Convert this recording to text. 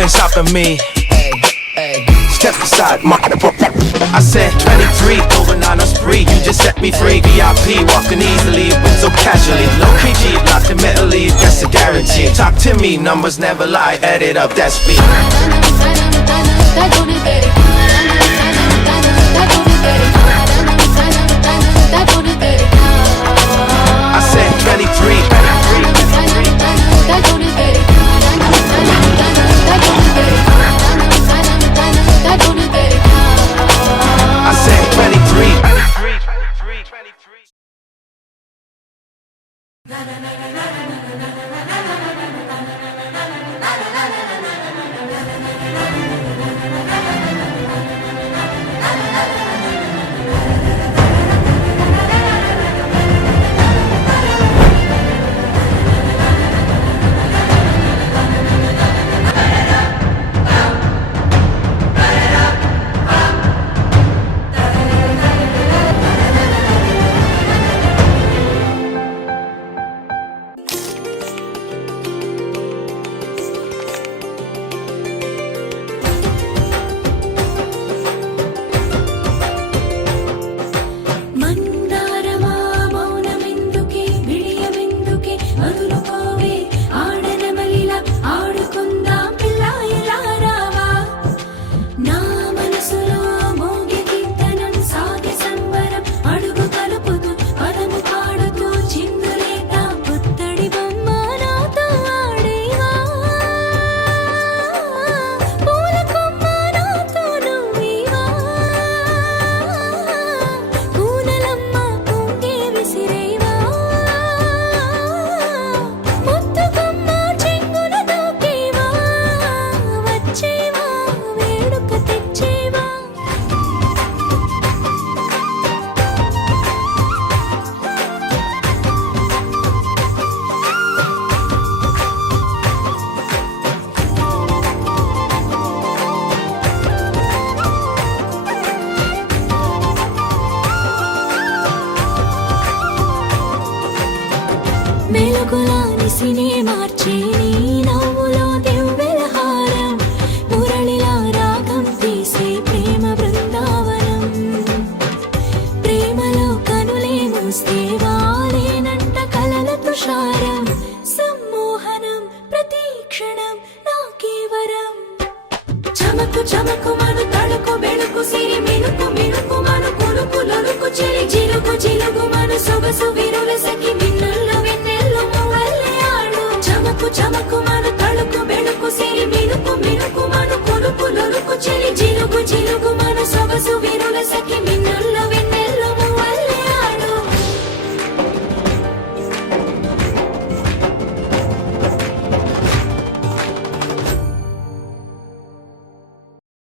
ain't stopping me. Step aside, I said 23, going on a spree. You just set me free. VIP, walking easily, but so casually. Low key G, locked in mentally, that's a guarantee. Talk to me, numbers never lie. Add it up, that's me. I said 23. I said 23. మెలుగులానిసినే మార్చే నీ నవ్వులో దివ్వెల హారం మురళిలా రాగం తీసే ప్రేమ బృందావనం ప్రేమలో కనులే మూస్తే వాలేనంట కలల తుషారం సమ్మోహనం ప్రతి క్షణం నాకే వరం చమకు చమకు మను తడుకు బెళుకు సిరి మినుకు మినుకు మను కులుకు లొలుకు చెలి జిలుగు జిలుగు మను సొగసు విరుల సఖి మిన్నుల్లో వెన్నెల్లు మువ్వల్లే ఆడు చమకు చమకు మను తడుకు బెళుకు సిరి మినుకు మినుకు మను కులుకు లొలుకు చెలి